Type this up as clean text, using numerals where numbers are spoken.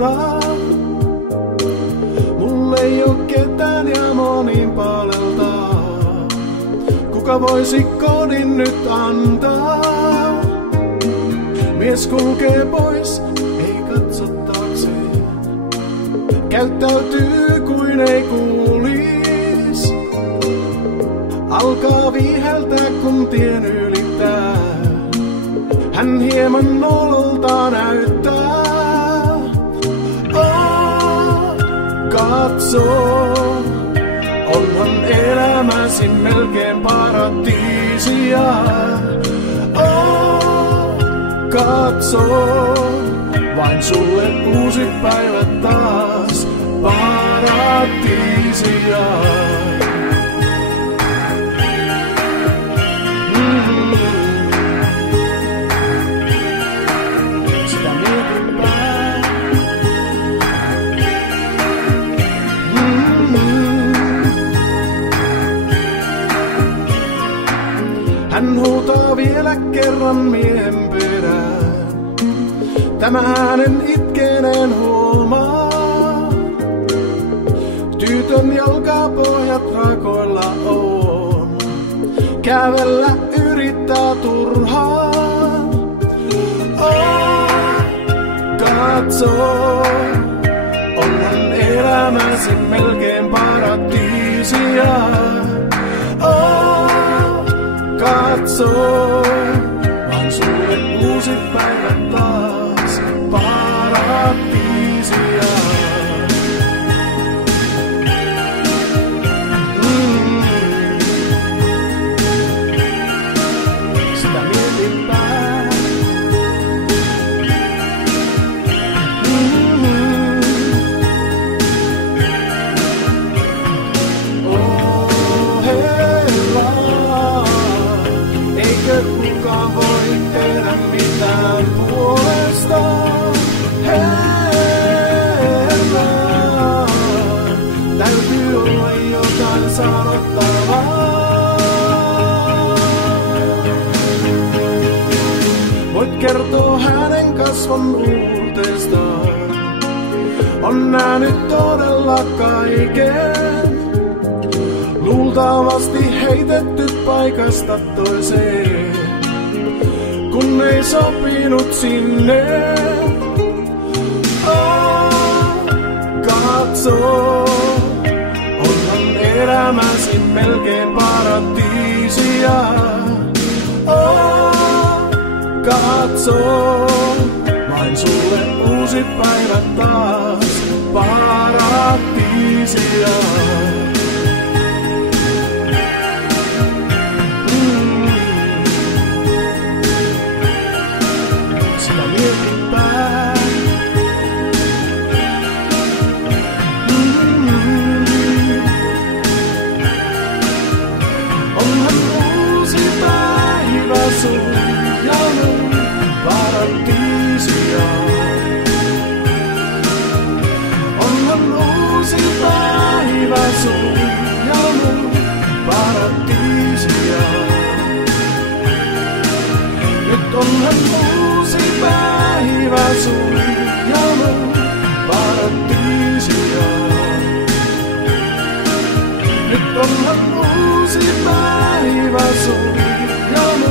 varaa. Mulla ei oo ketään ja monin paleltaa. Kuka voisi kodin nyt antaa? Mies kulkee pois, ei katso taakseen. Käyttäytyy kuin ei kuulis. Alkaa viheltää kun tien ylittää. Hän hieman nololta näyttää. Katso, onhan elämäsi melkein paratiisia. Katso, vain sulle uusi päivä taas paratiisia. Sitä mietinpä. Hän huutaa vielä kerran miehen perään. Tämä hänen itkeneen huomaa. Tytön jalkapohjat rakoilla on. Kävellä yrittää turhaan. Katso, onhan elämäsi melkein paratiisia. Katso, vain sulle uusi päivä taas paratiisia. Sitä mietinpä. Kukaan voi tehdä mitään puolestaan. Herra, täytyy olla jotain sanottavaa. Voit kertoa hänen kasvon uurteestaan. On nähnyt todella kaiken. Luultavasti heitetty paikasta toiseen, kun ei sopinut sinne. Katso, onhan elämäsi melkein paratiisia. Katso, vain sulle uusi päivä taas paratiisia. Onhan uusi päivä sun ja mun paratiisia. Onhan uusi päivä sun ja mun paratiisia. Nyt onhan uusi päivä sun ja mun paratiisia. Nyt onhan uusi päivä sun ja mun